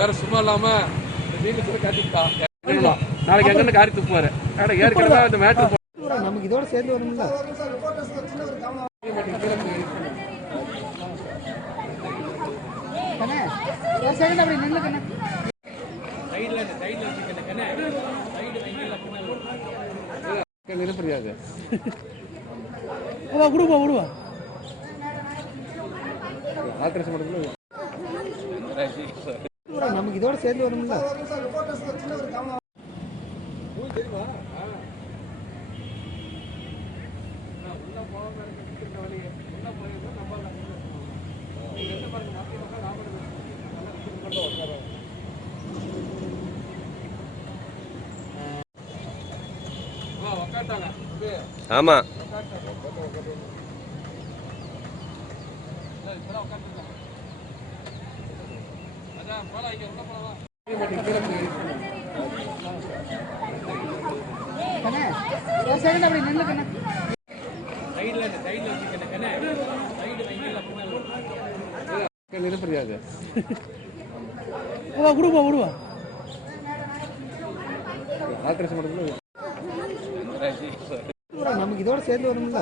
வேற சும்மா இல்லாம மீன் கூட நாளைக்கு எங்கன்னு காரி துப்புவாரு ஆனா ஏற்கனவே அந்த மேட்ச் நமக்கு இதோட சேர்ந்து வரும்ல. ஓ விடுவா விடுவா ஆத்திரஸ் மட்டும் இதோட சேர்ந்து வரும்ல? ஆமா. ஓ விடுவா விடுவா ஆத்திரஸ் மட்டும் நமக்கு இதோட சேர்ந்து வரும்ல